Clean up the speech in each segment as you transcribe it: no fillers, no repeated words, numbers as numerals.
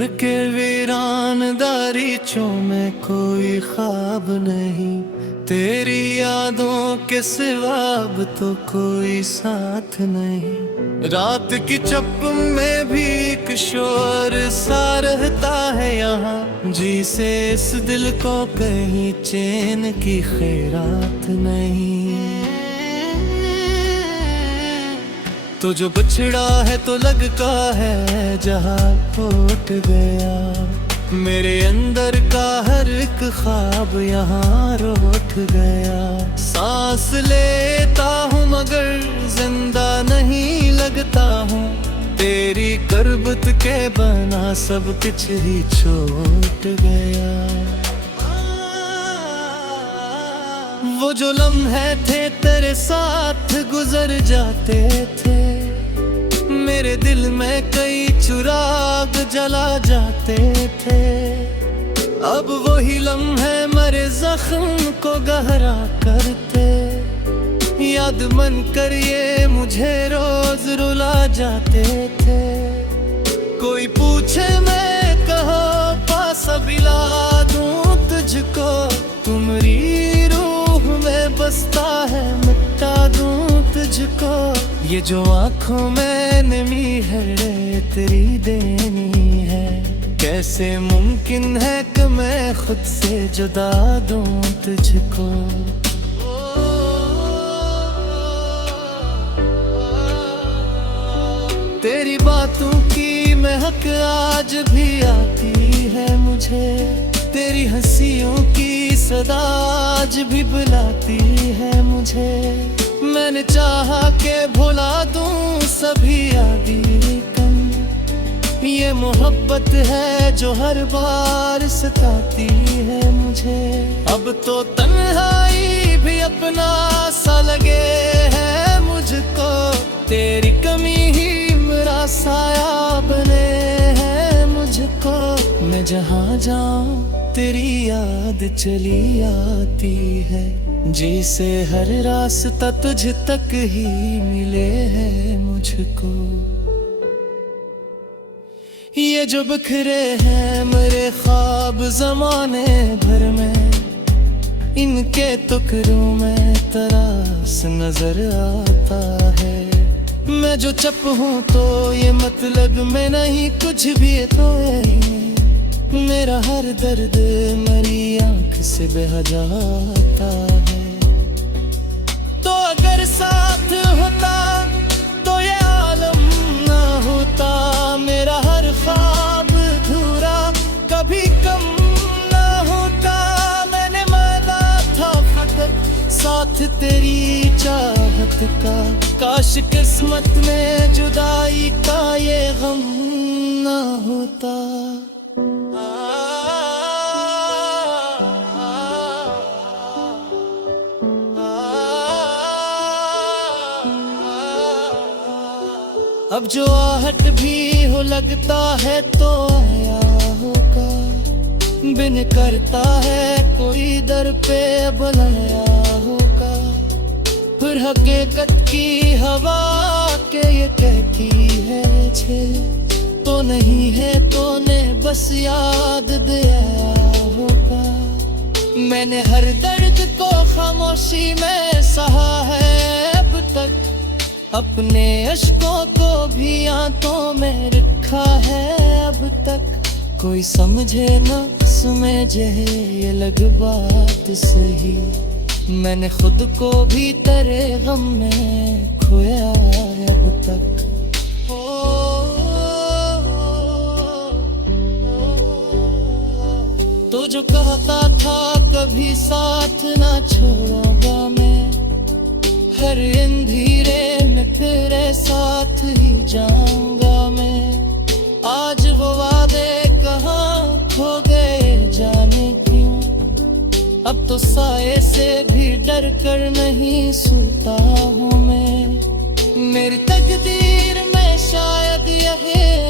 उम्र के वीरान दारीचों में कोई ख्वाब नहीं, तेरी यादों के सिवा अब तो कोई साथ नहीं। रात की चप में भी एक शोर सा रहता है यहाँ, जी से इस दिल को कहीं चैन की खैरात नहीं। तो जो बिछड़ा है तो लगता है जहाँ टूट गया, मेरे अंदर का हर एक ख्वाब यहाँ रूठ गया। सांस लेता हूँ मगर जिंदा नहीं लगता हूँ, तेरी करबत के बना सब कुछ ही छूट गया। वो जो लम्हे थे तेरे साथ गुजर जाते थे, मेरे दिल में कई चिराग जला जाते थे। अब वही लम्हे मेरे जख्म को गहरा करते, याद मन कर ये मुझे रोज रुला जाते थे। कोई पूछे मैं कहाँ पास बिला दूं तुझको, तुम्हारी बसता है मिटा दूं तुझको। ये जो आँखों में नमी है तेरी देनी है, कैसे मुमकिन है कि मैं खुद से जुदा दूं तुझको। तेरी बातों की महक आज भी आती है मुझे, तेरी हंसियों की सदा आज भी बुलाती है मुझे। मैंने चाहा के भुला दूं सभी यादें, लेकिन ये मोहब्बत है जो हर बार सताती है मुझे। अब तो तन्हाई भी अपना सा लगे है मुझको, तेरी कमी ही मेरा साया बने है मुझको। मैं जहाँ जाऊं तेरी याद चली आती है, जिसे हर रास्ता तुझ तक ही मिले है मुझको। ये जो बिखरे हैं मेरे ख्वाब जमाने भर में, इनके टुकड़ों में तरास नजर आता है। मैं जो चप हूँ तो ये मतलब मैं नहीं, कुछ भी तो है। मेरा हर दर्द मेरी आंख से बह जाता है। तो अगर साथ होता तो ये आलम ना होता, मेरा हर ख्वाब अधूरा कभी कम ना होता। मैंने माना था फकत साथ तेरी चाहत का, काश किस्मत में जुदाई का ये गम ना होता। अब जो आहट भी हो लगता है तो आया होगा, बिन करता है कोई दर पे बुलाया होगा। फिर हकीकत की हवा के ये कहती है छे, तो नहीं है तो ने बस याद दिया होगा। मैंने हर दर्द को खामोशी में सहा है अब तक, अपने अश्कों को भी आंखों में रखा है अब तक। कोई समझे न समझे ये लग बात सही, मैंने खुद को भी तेरे गम में खोया अब तक। तो जो कहता था कभी साथ ना छोड़ूंगा मैं, हर अंधेरे में तेरे साथ ही जाऊंगा मैं। आज वो वादे कहाँ खो गए जाने क्यों, अब तो साए से भी डर कर नहीं सोता हूँ मैं। मेरी तकदीर में शायद यह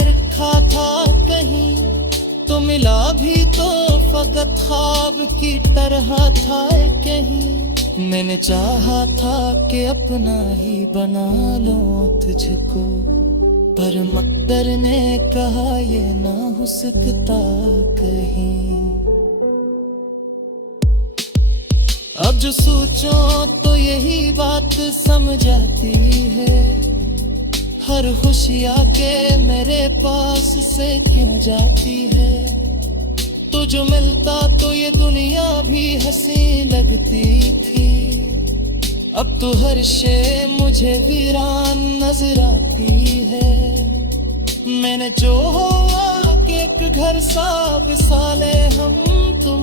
रखा था कहीं, तो मिला भी तो फकत ख्वाब की तरह था कहीं। मैंने चाहा था कि अपना ही बना लो तुझको, पर मकदर ने कहा ये ना हो सकता कहीं। अब जो सोचो तो यही बात समझ आती है, हर खुशियाँ के मेरे पास से क्यों जाती है। तो जो मिलता तो ये दुनिया भी हंसी लगती थी, अब तो हर शे मुझे वीरान नजर आती है। मैंने जो हुआ कि एक घर सा बिसाले हम तुम,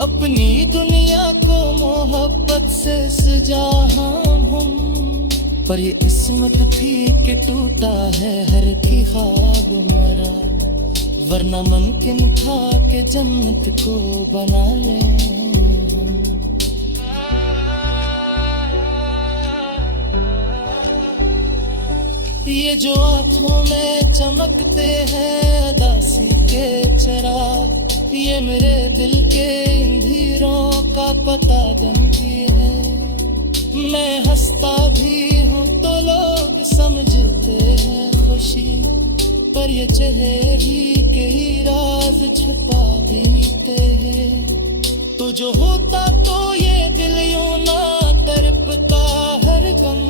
अपनी दुनिया को मोहब्बत से सजा हम। पर ये किस्मत थी कि टूटा है हर की ख्वाब मरा, वरना मुमकिन था कि जन्नत को बना ले। ये जो आँखों में चमकते हैं उदासी के चिराग, ये मेरे दिल के अंधेरों का पता गमती है। मैं हंसता भी हूँ तो लोग समझते हैं खुशी, पर ये चेहरे के ही राज छुपा देते हैं। तो जो होता तो ये दिल यूं ना तड़पता हर गम,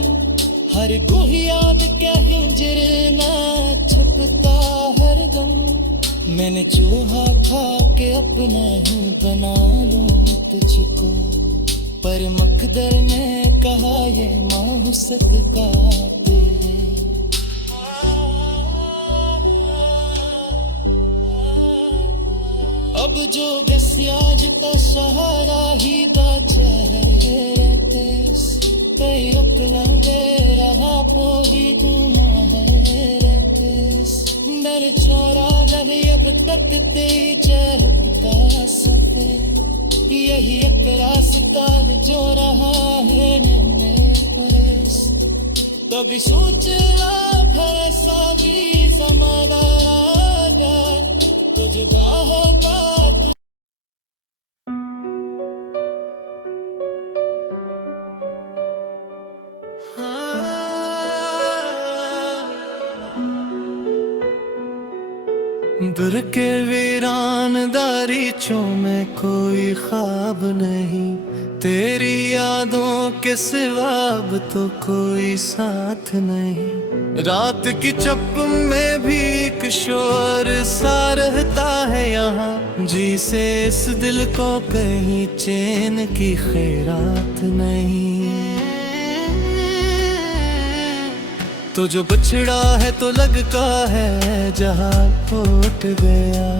हर कोई याद क्या हिंजर ना छपता हर दम। मैंने चूहा खा के अपना ही बना लूं तुझको, पर मकदर ने कहा ये माँ सदकाते हैं। अब जो गस्याज का सहारा ही बचा है तेस, कई उपलब्धे रहा पोही दूना है तेस। मेरे छोरा रहे अब तक ते चहक का सते, यही एक रास्ता जो रहा है पुलिस। कभी सोच भरोसा भी जमाना राजा तुझ बाहों का। दूर के वीरान दारीचों में कोई ख्वाब नहीं, तेरी यादों के सिवा अब तो कोई साथ नहीं। रात की चप में भी एक शोर सा रहता है यहाँ, जी से इस दिल को कहीं चैन की खैरात नहीं। तो जो बछड़ा है तो लगता है जहाँ टूट गया,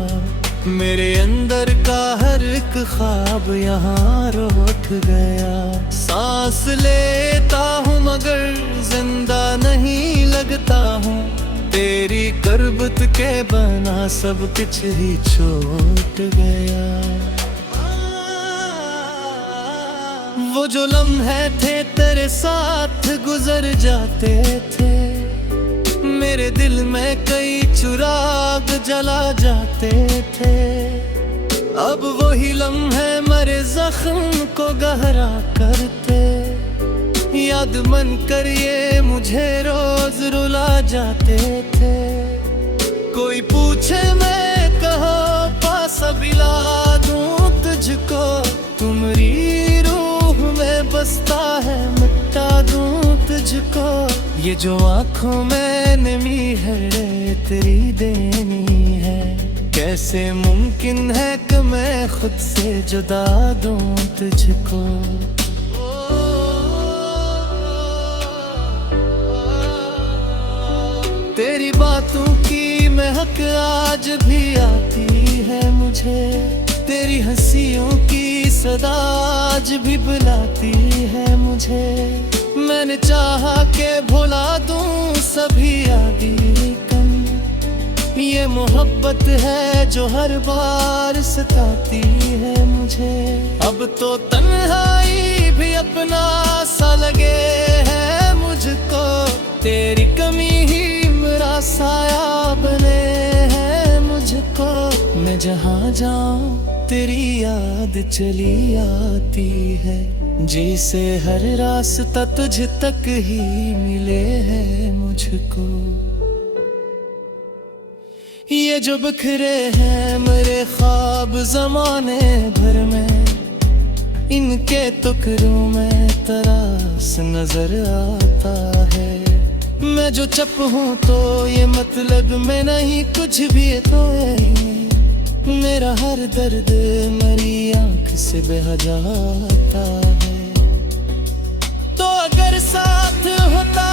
मेरे अंदर का हर एक ख्वाब यहाँ रूठ गया। सांस लेता हूँ मगर जिंदा नहीं लगता हूँ, तेरी करबत के बना सब कुछ ही छूट गया। वो जो लम्हे थे तेरे साथ गुजर जाते थे, मेरे दिल में कई चिराग जला जाते थे। अब वही लम्हे मेरे जख्म को गहरा करते, याद मन कर ये मुझे रोज रुला जाते थे। कोई पूछे मैं कहाँ पास बिला दूं तुझको, तुम्हारी में बसता है मिटा दूं तुझको। ये जो आँखों में नमी है तेरी देनी है, कैसे मुमकिन है कि मैं खुद से जुदा दूं तुझको। तेरी बातों की महक आज भी आती है मुझे, तेरी हंसियों की सदा आज भी बुलाती है मुझे। मैंने चाहा के भुला दूं सभी यादी कम, ये मोहब्बत है जो हर बार सताती है मुझे। अब तो तन्हाई भी अपना सा लगे है मुझको, तेरी कमी ही मेरा साया बने है मुझको। मैं जहाँ जाऊं तेरी याद चली आती है, जिसे हर रास्ता तुझ तक ही मिले है मुझको। ये जो बिखरे हैं मेरे ख्वाब जमाने भर में, इनके टुकड़ों में तरास नजर आता है। मैं जो चप हूँ तो ये मतलब मैं नहीं, कुछ भी तो है। मेरा हर दर्द मेरी आंख से बह जाता है। तो अगर साथ होता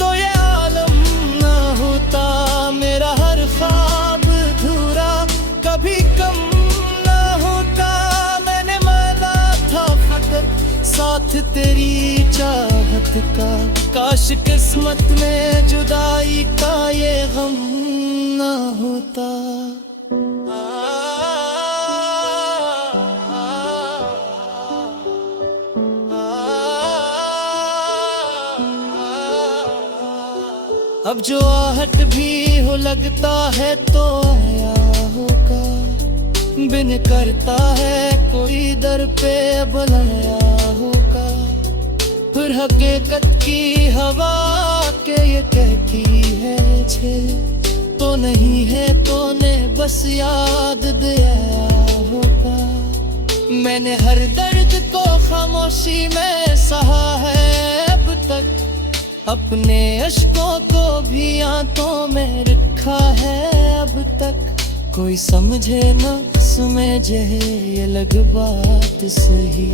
तो ये आलम ना होता, मेरा हर ख्वाब अधूरा कभी कम ना होता। मैंने माना था फकत साथ तेरी चाहत का, काश किस्मत में जुदाई का ये गम ना होता। अब जो आहट भी हो लगता है तो आया होगा, बिन करता है कोई दर पे बुलाया होगा। फिर हकीकत की हवा के ये कहती है छे तो नहीं है, तो ने बस याद दिया होगा। मैंने हर दर्द को खामोशी में सहा है अब तक, अपने अश्कों को भी आंखों में रखा है अब तक। कोई समझे न समझे ये लग बात सही,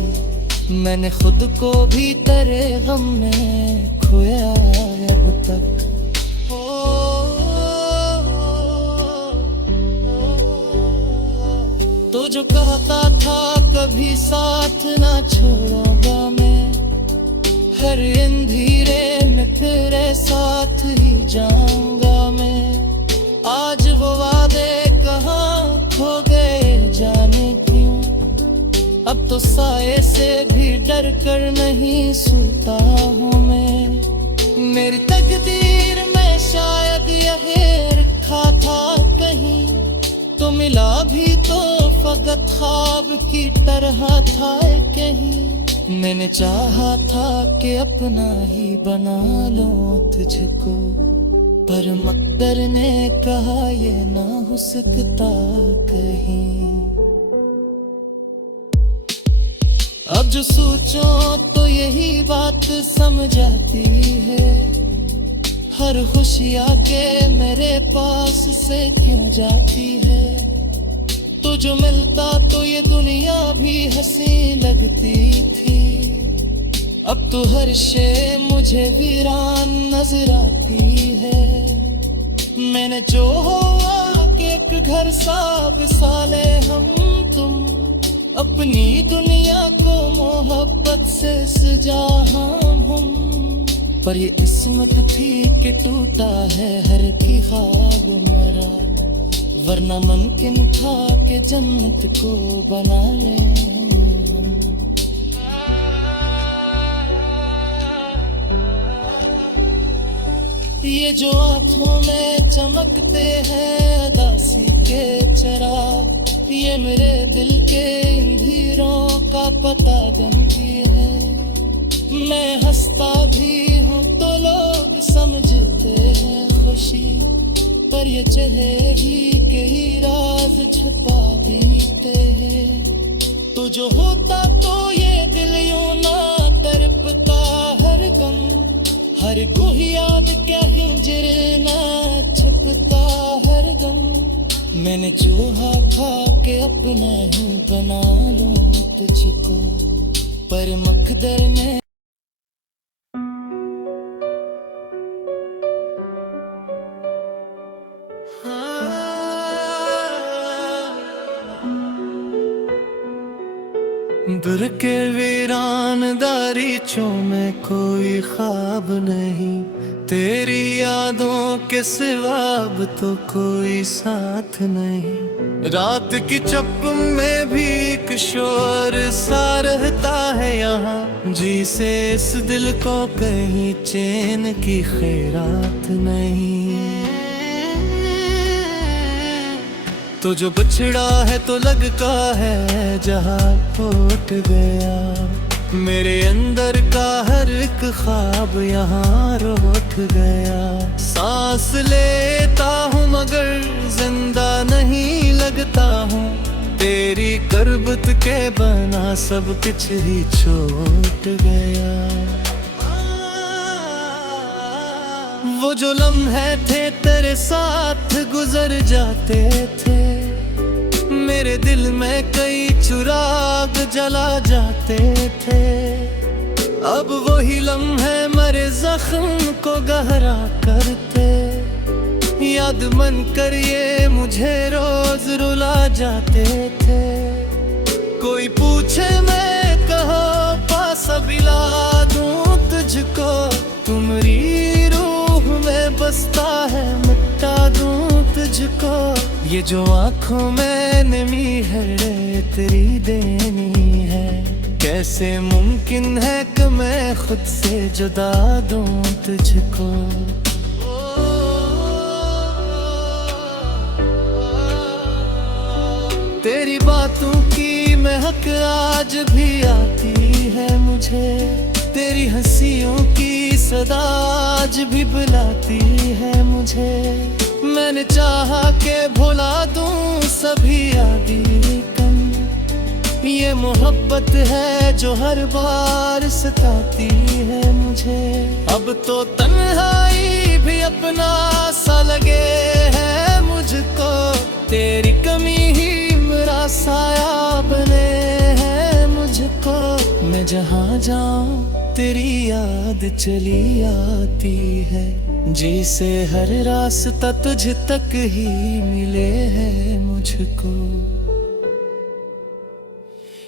मैंने खुद को भी तेरे गम में खोया अब तक। तो जो कहता था कभी साथ ना छोड़ूंगा मैं, हर अंधेरे में तेरे साथ ही जाऊंगा मैं। आज वो वादे कहाँ खो गए जाने क्यों, अब तो साए से भी डर कर नहीं सोता हूँ मैं। मेरी तकदीर में शायद यही रखा था कहीं, तो मिला भी तो फकत ख्वाब की तरह था कहीं। मैंने चाहा था कि अपना ही बना लो तुझको, पर मकदर ने कहा ये ना हो सकता कहीं। अब जो सोचो तो यही बात समझ आती है, हर खुशियाँ के मेरे पास से क्यों जाती है। तो जो मिलता तो ये दुनिया भी हंसी लगती थी, अब तो हर शे मुझे वीरान नजर आती है। मैंने जो हुआ कि एक घर सा बिसाले हम तुम, अपनी दुनिया को मोहब्बत से सजा हम। पर ये किस्मत थी कि टूटा है हर की ख्वाब मरा, वरना मुमकिन था कि जन्नत को बना ले हम। ये जो आँखों में चमकते हैं दासी के चराग, ये मेरे दिल के अंधेरों का पता गमती है। मैं हंसता भी हूँ तो लोग समझते हैं खुशी, पर ये चेहरे के ही राज छुपा देते हैं। तो जो होता तो ये दिल यूं ना तड़पता हर गम, हर गुह याद क्या हिंजर ना छुपता हर गम। मैंने चूहा खा के अपना ही बना लूं तुझको, पर मकदर ने दूर के वीरान दारीचों में कोई ख्वाब नहीं, तेरी यादों के सिवा अब तो कोई साथ नहीं। रात की चप में भी एक शोर सा रहता है यहाँ, जी से इस दिल को कहीं चैन की खैरात नहीं। तो जो बिछड़ा है तो लगता है जहाँ टूट गया, मेरे अंदर का हर एक ख्वाब यहाँ रोठ गया। सांस लेता हूँ मगर जिंदा नहीं लगता हूँ, तेरी करबत के बना सब कुछ ही छूट गया। वो जो लम्हे थे तेरे साथ गुजर जाते थे, मेरे दिल में कई चिराग जला जाते थे। अब वही लम्हे मेरे जख्म को गहरा करते, याद मन कर ये मुझे रोज रुला जाते थे। कोई पूछे मैं कहाँ पास बिला दूं तुझको, तुम्हारी रूह में बसता है मिटा दूं तुझको। ये जो आँखों में नमी है तेरी देनी है, कैसे मुमकिन है कि मैं खुद से जुदा दूं तुझको। तेरी बातों की महक आज भी आती है मुझे, तेरी हंसियों की सदा आज भी बुलाती है मुझे। मैंने चाहा के भुला दूं सभी यादें, लेकिन ये मोहब्बत है जो हर बार सताती है मुझे। अब तो तन्हाई भी अपना सा लगे है मुझको, तेरी कमी ही मेरा साया बने है मुझको। मैं जहाँ जाऊं तेरी याद चली आती है, जैसे हर रास्ता तुझ तक ही मिले है मुझको।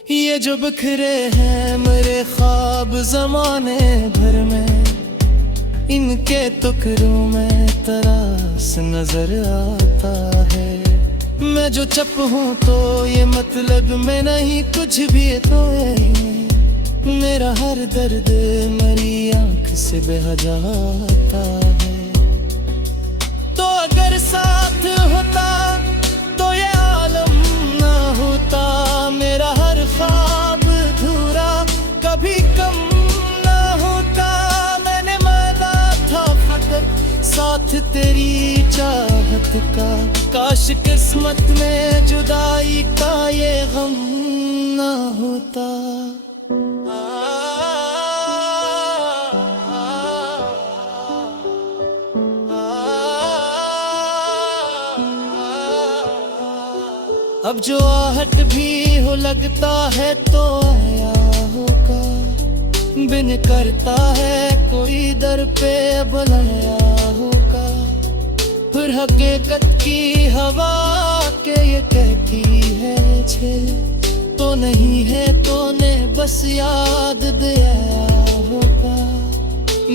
ये जो बिखरे हैं मेरे ख्वाब जमाने भर में, इनके टुकड़ों में तरास नजर आता है। मैं जो चप हूँ तो ये मतलब मैं नहीं, कुछ भी तो है। मेरा हर दर्द मेरी आंख से बह जाता है। तो अगर साथ होता तो ये आलम ना होता, मेरा हर ख्वाब अधूरा कभी कम ना होता। मैंने माना था फकत साथ तेरी चाहत का, काश किस्मत में जुदाई का ये गम ना होता। अब जो आहट भी हो लगता है तो आया होगा, बिन करता है कोई दर पे बुलाया होगा। फिर हकीकत की हवा के ये कहती है छे, तो नहीं है तो ने बस याद दिया होगा।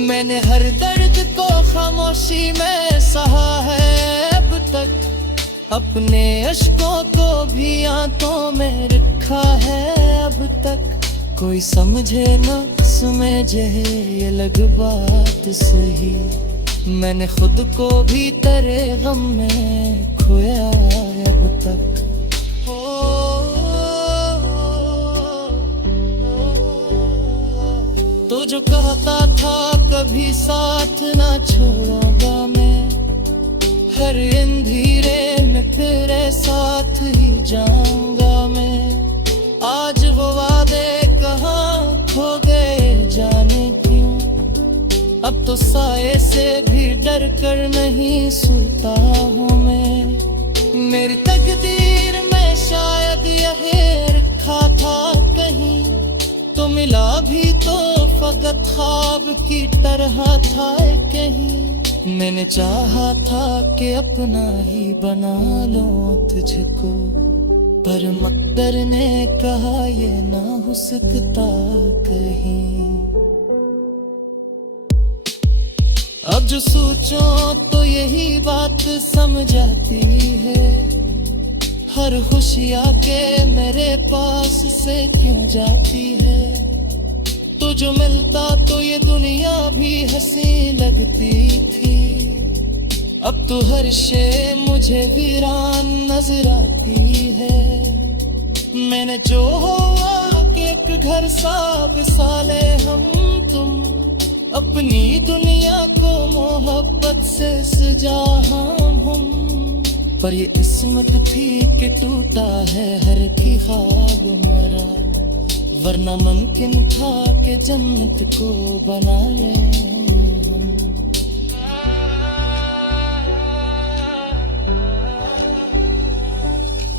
मैंने हर दर्द को खामोशी में सहा है अब तक, अपने अश्कों को भी आंखों में रखा है अब तक। कोई समझे न समझे ये लग बात सही, मैंने खुद को भी तेरे गम में खोया अब तक। तो जो कहता था कभी साथ ना छोड़ूंगा मैं, हर अंधेरे में तेरे साथ ही जाऊंगा मैं। आज वो वादे कहाँ खो गए जाने क्यों, अब तो साए से भी डर कर नहीं सोता हूँ मैं। मेरी तकदीर में शायद यह रखा था कहीं, तो मिला भी तो फकत ख्वाब की तरह था कहीं। मैंने चाहा था कि अपना ही बना लो तुझको, पर मकदर ने कहा ये ना हो सकता कहीं। अब जो सोचो तो यही बात समझ आती है, हर खुशियाँ के मेरे पास से क्यों जाती है। तो जो मिलता तो ये दुनिया भी हंसी लगती थी, अब तो हर शे मुझे वीरान नजर आती है। मैंने जो हुआ के एक घर सा बिसाले हम तुम, अपनी दुनिया को मोहब्बत से सजा हम। पर ये किस्मत थी कि टूटा है हर की ख्वाब मरा, वरना मुमकिन था कि जन्नत को बना ले हम।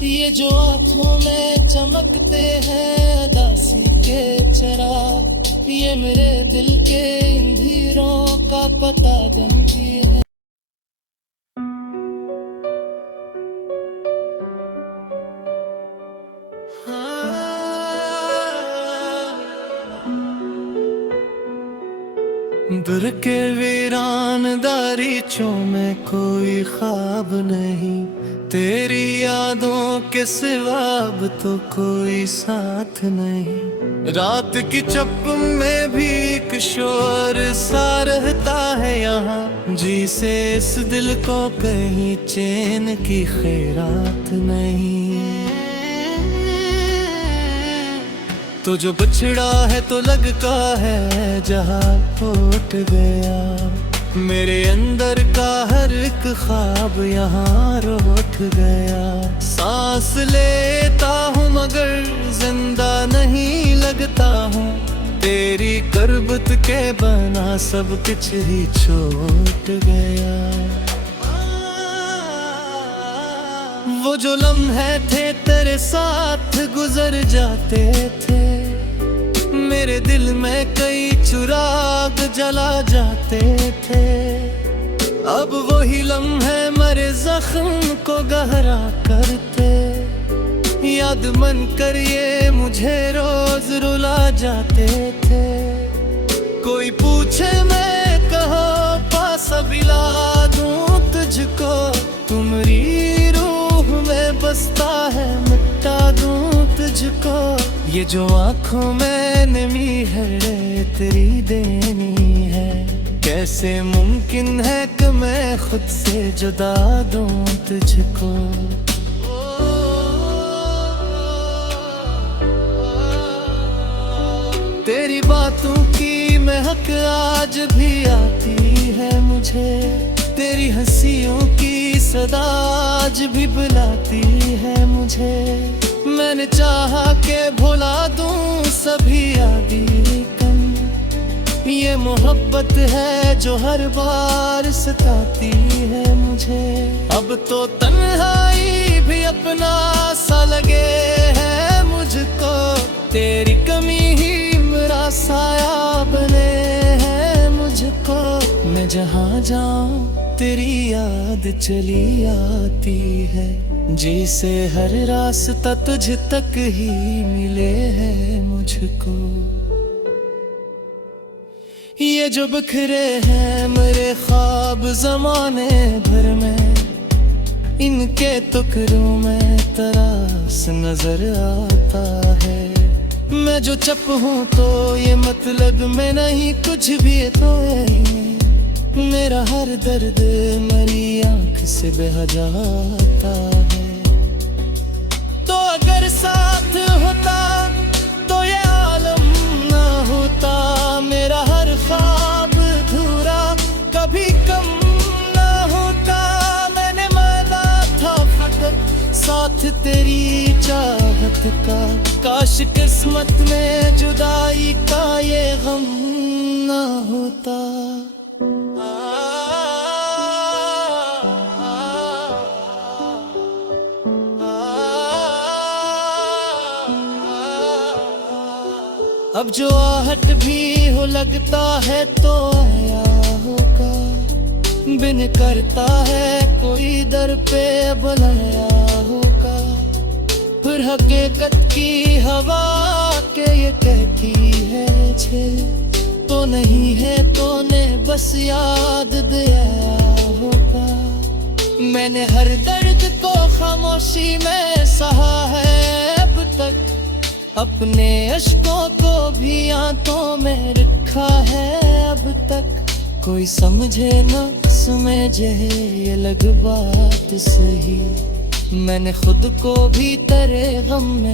ये जो आँखों में चमकते हैं दासी के चराग, ये मेरे दिल के अंधेरों का पता जानती है। दूर के वीरान दारीचों में कोई ख्वाब नहीं, तेरी यादों के सिवा अब तो कोई साथ नहीं। रात की चप में भी एक शोर सा रहता है यहाँ, जिसे इस दिल को कहीं चैन की खैरात नहीं। तो जो बिछड़ा है तो लगता है जहाँ टूट गया, मेरे अंदर का हर एक ख्वाब यहाँ रूठ गया। सांस लेता हूँ मगर जिंदा नहीं लगता हूँ, तेरी करबत के बना सब कुछ ही छूट गया। वो जो लम्हे थे तेरे साथ गुजर जाते थे, मेरे दिल में कई चिराग जला जाते थे। अब वही लम्हे मरे जख्म को गहरा करते, याद मन कर ये मुझे रोज रुला जाते थे। कोई पूछे मैं कहाँ पास बिला दूं तुझको, तुम्हारी रूह में बसता है मिटा दूं तुझको। ये जो आँखों में नमी है तेरी देनी है, कैसे मुमकिन है कि मैं खुद से जुदा दूं तुझको। तेरी बातों की महक आज भी आती है मुझे, तेरी हंसियों की सदा आज भी बुलाती है मुझे। मैंने चाहा के भुला दूं सभी यादी, लेकिन ये मोहब्बत है जो हर बार सताती है मुझे। अब तो तन्हाई भी अपना सा लगे है मुझको, तेरी कमी ही मेरा साया बने है मुझको। मैं जहाँ जाऊं तेरी याद चली आती है, जैसे हर रास्ता तुझ तक ही मिले है मुझको। ये जो बिखरे हैं मेरे ख्वाब ज़माने भर में, इनके टुकड़ों में तरास नजर आता है। मैं जो चप हूँ तो ये मतलब मैं नहीं कुछ भी तो है, मेरा हर दर्द मेरी आँख से बह जाता है। तो अगर साथ होता तो ये आलम ना होता, मेरा हर ख्वाब अधूरा कभी कम ना होता। मैंने माना था फकत साथ तेरी चाहत का, काश किस्मत में जुदाई का ये गम ना होता। अब जो आहट भी हो लगता है तो आया होगा, बिन करता है कोई दर पे बुलाया होगा। फिर हकीकत की हवा के ये कहती है छे, तो नहीं है तो ने बस याद दिया होगा। मैंने हर दर्द को खामोशी में सहा है अब तक, अपने अश्कों को भी आंखों में रखा है अब तक। कोई समझे न समझे ये लग बात सही, मैंने खुद को भी तेरे गम में